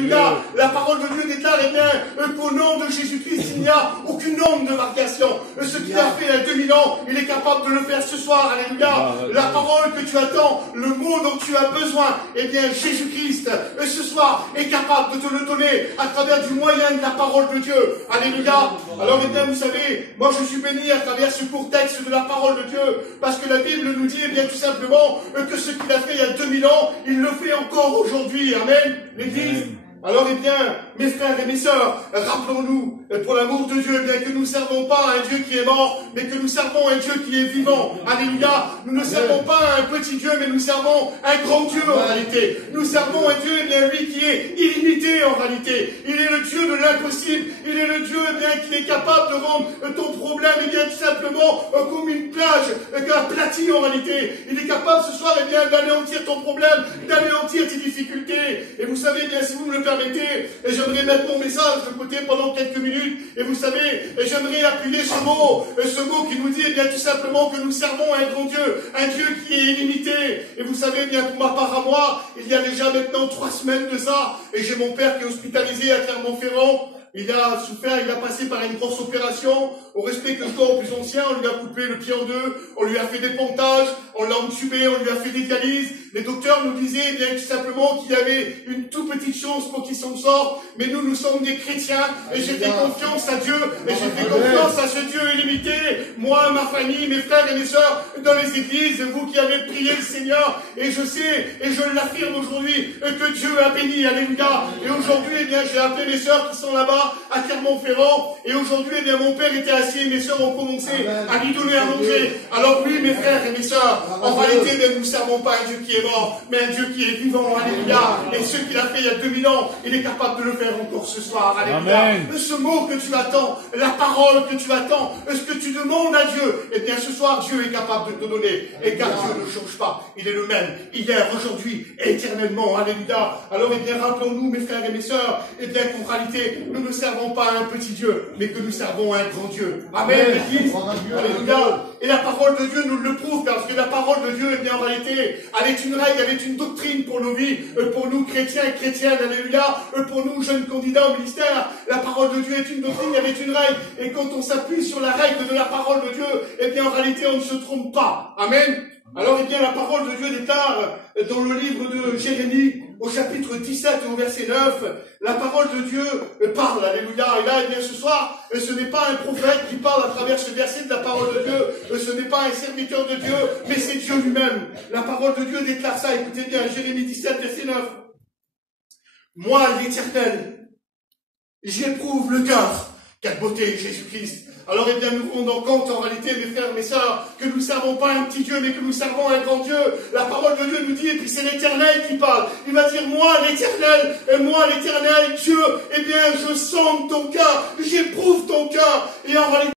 Alléluia. La parole de Dieu déclare, eh bien, qu'au nom de Jésus-Christ, il n'y a aucune nombre de variation. Ce qu'il a fait il y a 2000 ans, il est capable de le faire ce soir. Alléluia. La parole que tu attends, le mot dont tu as besoin, eh bien, Jésus-Christ, ce soir, est capable de te le donner à travers du moyen de la parole de Dieu. Alléluia. Alors, eh bien, vous savez, moi, je suis béni à travers ce court texte de la parole de Dieu, parce que la Bible nous dit, eh bien, tout simplement, que ce qu'il a fait il y a 2000 ans, il le fait encore aujourd'hui. Amen. L'Église. Alors, eh bien, mes frères et mes sœurs, rappelons-nous, pour l'amour de Dieu, eh bien, que nous ne servons pas un Dieu qui est mort, mais que nous servons un Dieu qui est vivant. Alléluia. Nous ne servons pas un petit Dieu, mais nous servons un grand Dieu en réalité. Nous servons un Dieu, eh bien, lui qui est illimité en réalité. Il est le Dieu de l'impossible. Il est le Dieu, eh bien, qui est capable de rendre ton problème, eh bien, tout simplement, comme une plage aplatie en réalité. Il est capable ce soir, eh bien, d'anéantir ton problème, d'anéantir tes difficultés. Et vous savez, eh bien, si vous me le permettez, et j'aimerais mettre mon message de côté pendant quelques minutes, et vous savez, j'aimerais appuyer ce mot qui nous dit, eh bien, tout simplement que nous servons un grand Dieu, un Dieu qui est illimité. Et vous savez, eh bien, pour ma part à moi, il y a déjà maintenant 3 semaines de ça, et j'ai mon père qui est hospitalisé à Clermont-Ferrand. Il a souffert, il a passé par une grosse opération. Au respect que le corps plus ancien, on lui a coupé le pied en deux, on lui a fait des pontages, on l'a entubé, on lui a fait des dialyses. Les docteurs nous disaient, eh bien, tout simplement qu'il y avait une toute petite chose pour qu'il s'en sorte. Mais nous sommes des chrétiens, et j'ai fait confiance à Dieu, et j'ai fait confiance à ce Dieu illimité. Moi, ma famille, mes frères et mes sœurs, dans les églises, vous qui avez prié le Seigneur, et je sais, et je l'affirme aujourd'hui, que Dieu a béni, alléluia. Et aujourd'hui, eh bien, j'ai appelé mes sœurs qui sont là-bas, à Clermont-Ferrand, et aujourd'hui, eh bien, mon père était assis, mes sœurs ont commencé à lui donner à manger. Alors oui, mes frères et mes sœurs, en réalité, nous ne servons pas un Dieu qui est mort, mais un Dieu qui est vivant, alléluia. Et ce qu'il a fait il y a 2000 ans, il est capable de le faire encore ce soir, alléluia. Ce mot que tu attends, la parole que tu attends, ce que tu demandes à Dieu, eh bien, ce soir, Dieu est capable de te donner. Et car Dieu ne change pas, il est le même, hier, aujourd'hui, éternellement, alléluia. Alors, eh bien, rappelons-nous, mes frères et mes sœurs, eh bien, qu'en réalité, nous ne servons pas un petit Dieu, mais que nous servons un grand Dieu. Amen, l'Église. Alléluia. Et la parole de Dieu nous le prouve, parce que la parole de Dieu, eh bien, en réalité, elle est une règle, elle est une doctrine pour nos vies, pour nous chrétiens et chrétiennes, alléluia, pour nous jeunes candidats au ministère. La parole de Dieu est une doctrine, elle est une règle. Et quand on s'appuie sur la règle de la parole de Dieu, eh bien, en réalité, on ne se trompe pas. Amen. Alors, eh bien, la parole de Dieu déclare dans le livre de Jérémie, au chapitre 17, au verset 9, la parole de Dieu parle, alléluia. Et là, eh bien, ce soir, ce n'est pas un prophète qui parle à travers ce verset de la parole de Dieu, ce n'est pas un serviteur de Dieu, mais c'est Dieu lui-même. La parole de Dieu déclare ça, écoutez bien, Jérémie 17, verset 9. Moi, l'Éternel, j'éprouve le cœur. Quelle beauté, Jésus-Christ. Alors, eh bien, nous nous rendons compte, en réalité, mes frères, mes sœurs, que nous ne servons pas un petit Dieu, mais que nous servons un grand Dieu. La parole de Dieu nous dit, et puis c'est l'Éternel qui parle. Il va dire, moi, l'Éternel, Dieu, eh bien, je sonde ton cœur, j'éprouve ton cœur. Et en réalité,